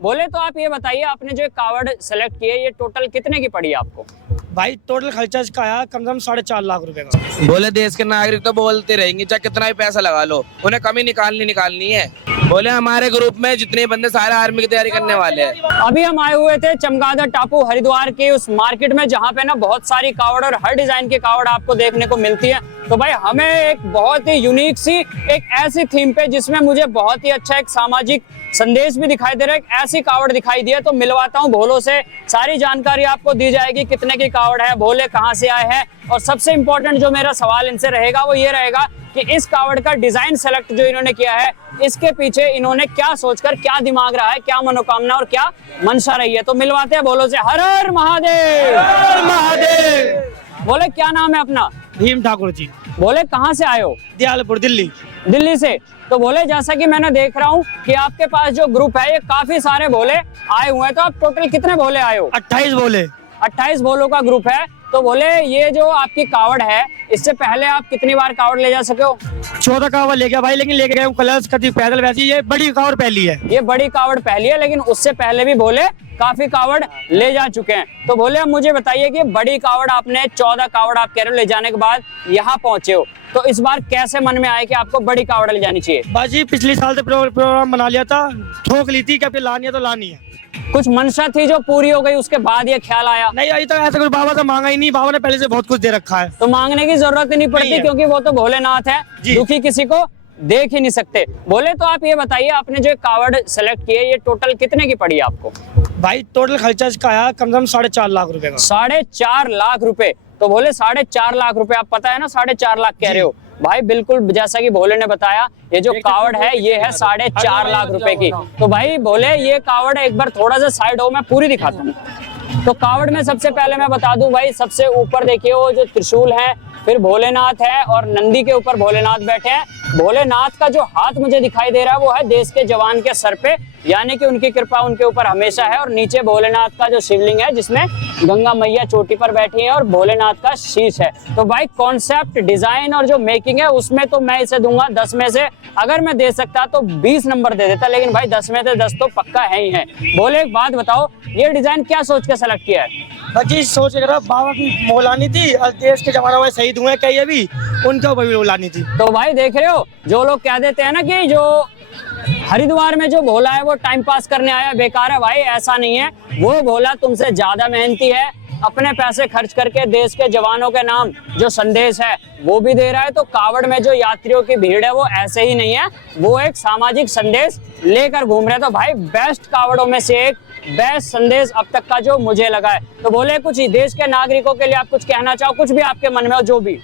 बोले तो आप ये बताइए, आपने जो कावड़ सेलेक्ट की है ये टोटल कितने की पड़ी आपको? भाई टोटल खर्चा इसका आया कम से कम 4.5 लाख रुपए का। बोले देश के नागरिक तो बोलते रहेंगे, चाहे कितना भी पैसा लगा लो, उन्हें कमी निकालनी है। बोले हमारे ग्रुप में जितने बंदे सारे आर्मी की तैयारी करने वाले हैं। अभी हम आए हुए थे चमगादड़ टापू हरिद्वार के उस मार्केट में जहाँ पे ना बहुत सारी कावड़ और हर डिजाइन की कावड़ आपको देखने को मिलती है। तो भाई हमें एक बहुत ही यूनिक सी एक ऐसी थीम पे जिसमें मुझे बहुत ही अच्छा एक सामाजिक संदेश भी दिखाई दे रहा है, एक ऐसी कावड़ दिखाई दी है। तो मिलवाता हूँ भोलों से, सारी जानकारी आपको दी जाएगी, कितने की कावड़ है, भोले कहाँ से आए हैं, और सबसे इंपॉर्टेंट जो मेरा सवाल इनसे रहेगा वो ये रहेगा कि इस कावड़ का डिजाइन सेलेक्ट जो इन्होंने किया है, इसके पीछे इन्होंने क्या सोचकर, क्या दिमाग रहा है, क्या मनोकामना और क्या मंशा रही है। तो मिलवाते हैं भोलों से। हर हर महादेव। हर महादेव। बोले क्या नाम है अपना? भीम ठाकुर जी। बोले कहाँ से आए हो? दयालपुर दिल्ली। दिल्ली से। तो बोले जैसा कि मैंने देख रहा हूँ कि आपके पास जो ग्रुप है ये काफी सारे भोले आए हुए हैं, तो आप टोटल कितने भोले आए हो? 28 भोले। 28 भोलों का ग्रुप है। तो बोले ये जो आपकी कावड़ है, इससे पहले आप कितनी बार कावड़ ले जा सके हो? 14 कावड़ ले गया भाई, लेकिन लेके गए कलर्स कभी पैदल, वैसी ये बड़ी कावड़ पहली है। ये बड़ी कावड़ पहली है, लेकिन उससे पहले भी भोले काफी कावड़ ले जा चुके हैं। तो बोले अब मुझे बताइए कि बड़ी कावड़ आपने 14 कावड़ आप कह रहे हो ले जाने के बाद यहाँ पहुंचे हो, तो इस बार कैसे मन में आया कि आपको बड़ी कावड़ ले जानी चाहिए? बाजी पिछले साल से प्रोग्राम बना लिया था, ठोक ली थी कि अब लानी है तो लानी है। कुछ मंशा थी जो पूरी हो गई, उसके बाद ये ख्याल आया? नहीं, अभी तक ऐसा कुछ बाबा से मांगा ही नहीं, बाबा ने पहले से बहुत कुछ दे रखा है, तो मांगने की जरूरत ही नहीं पड़ती, क्योंकि वो तो भोलेनाथ है, दुखी किसी को देख ही नहीं सकते। बोले तो आप ये बताइए, आपने जो कावड़ सेलेक्ट की है ये टोटल कितने की पड़ी आपको? भाई टोटल खर्चा इसका आया कम से कम 4.5 लाख रुपए का। 4.5 लाख रुपए। तो बोले 4.5 लाख रुपए, आप पता है ना 4.5 लाख कह रहे हो भाई, बिल्कुल जैसा कि भोले ने बताया, ये जो कावड़ है ये है 4.5 लाख रुपए की। तो भाई भोले ये कावड़ एक बार थोड़ा सा साइड हो, मैं पूरी दिखाता हूँ। तो कावड़ में सबसे पहले मैं बता दूं भाई, सबसे ऊपर देखिए वो जो त्रिशूल है, फिर भोलेनाथ है और नंदी के ऊपर भोलेनाथ बैठे हैं। भोलेनाथ का जो हाथ मुझे दिखाई दे रहा है वो है देश के जवान के सर पे, यानी कि उनकी कृपा उनके ऊपर हमेशा है। और नीचे भोलेनाथ का जो शिवलिंग है जिसमें गंगा मैया चोटी पर बैठी है और भोलेनाथ का शीश है। तो भाई कॉन्सेप्ट, डिजाइन और जो मेकिंग है उसमें तो मैं इसे दूंगा 10 में से, अगर मैं दे सकता तो 20 नंबर दे देता, लेकिन भाई 10 में से 10 तो पक्का है ही है। बोले एक बात बताओ, ये डिजाइन क्या सोच के सेलेक्ट किया है? बाजी सोच रहा बाबा की मौलानी थी, देश के जवानों में शहीद हुए कई, अभी उनका भी मौलानी थी। तो भाई देख रहे हो, जो लोग कह देते हैं ना कि जो हरिद्वार में जो भोला है वो टाइम पास करने आया बेकार है, भाई ऐसा नहीं है। वो भोला तुमसे ज्यादा मेहनती है, अपने पैसे खर्च करके देश के जवानों के नाम जो संदेश है वो भी दे रहा है। तो कावड़ में जो यात्रियों की भीड़ है वो ऐसे ही नहीं है, वो एक सामाजिक संदेश लेकर घूम रहे हैं। तो भाई बेस्ट कावड़ों में से एक, बेस्ट संदेश अब तक का जो मुझे लगा है। तो बोले कुछ देश के नागरिकों के लिए आप कुछ कहना चाहो, कुछ भी आपके मन में हो, जो भी।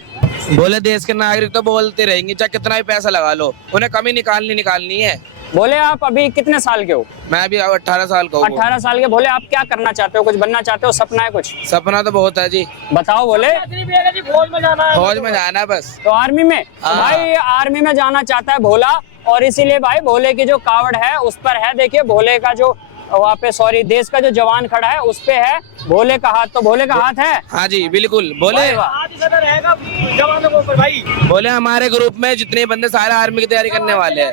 बोले देश के नागरिक तो बोलते रहेंगे, चाहे कितना भी पैसा लगा लो, उन्हें कमी निकालनी है। बोले आप अभी कितने साल के हो? मैं अभी 18 साल का हूँ। 18 साल के। बोले आप क्या करना चाहते हो, कुछ बनना चाहते हो, सपना है कुछ? सपना तो बहुत है जी। बताओ। बोले फौज में जाना है। फौज में जाना है बस। तो आर्मी में? तो भाई आर्मी में जाना चाहता है भोला, और इसीलिए भाई भोले की जो कावड़ है उस पर है, देखिए भोले का जो वहाँ पे, सॉरी, देश का जो जवान खड़ा है उस पे है भोले का हाथ। तो भोले का हाथ है? हाँ जी बिल्कुल। बोले भाई बोले हमारे ग्रुप में जितने बंदे सारे आर्मी की तैयारी करने वाले हैं।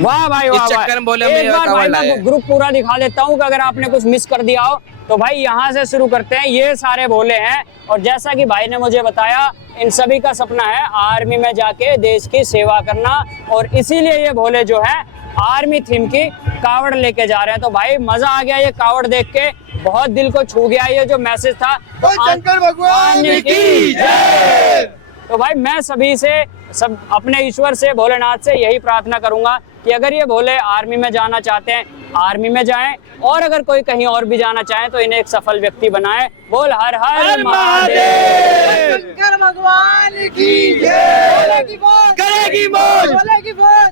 वाह भाई वाह। इस चक्कर में बोले एक बार भाई मैं ग्रुप पूरा दिखा देता हूँ कि अगर आपने कुछ मिस कर दिया हो तो भाई यहाँ से शुरू करते हैं। ये सारे भोले हैं, और जैसा कि भाई ने मुझे बताया, इन सभी का सपना है आर्मी में जाके देश की सेवा करना, और इसीलिए ये भोले जो है आर्मी थीम की कावड़ लेके जा रहे हैं। तो भाई मजा आ गया ये कावड़ देख के, बहुत दिल को छू गया ये जो मैसेज था। तो शंकर भगवान की जय। तो भाई मैं सभी से, सब अपने ईश्वर से, भोलेनाथ से यही प्रार्थना करूंगा कि अगर ये भोले आर्मी में जाना चाहते हैं आर्मी में जाएं, और अगर कोई कहीं और भी जाना चाहे तो इन्हें एक सफल व्यक्ति बनाए। बोल हर हर महादेव। शंकर भगवान की जय। करेगी बोल।